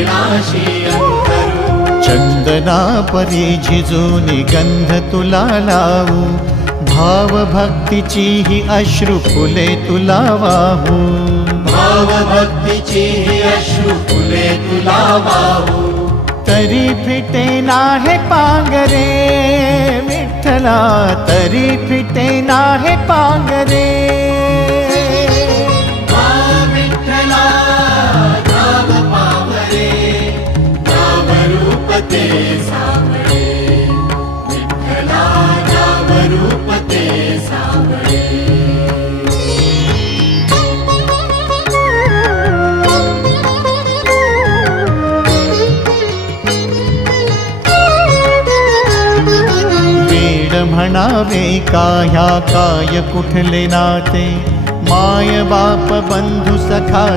चरणाशी अंतरू। चंदना परी झिजूनी गंध तुला लावू, भाव भक्तीची ही अश्रु फुले तुला वाहू। भाव भक्तीची ही अश्रु फुले तुला वाहू। तरी फिटे नाहे पांगरे विठ्ठला, तरी फिटे नाहे पांगरे। विठ्ठला नाम पावरे, नाम रूप ते सावळे। विठ्ठला नाम रूप ते सावळे। म्हणावे का ह्या काय कुठले नाते, माय बाप बंधू सखा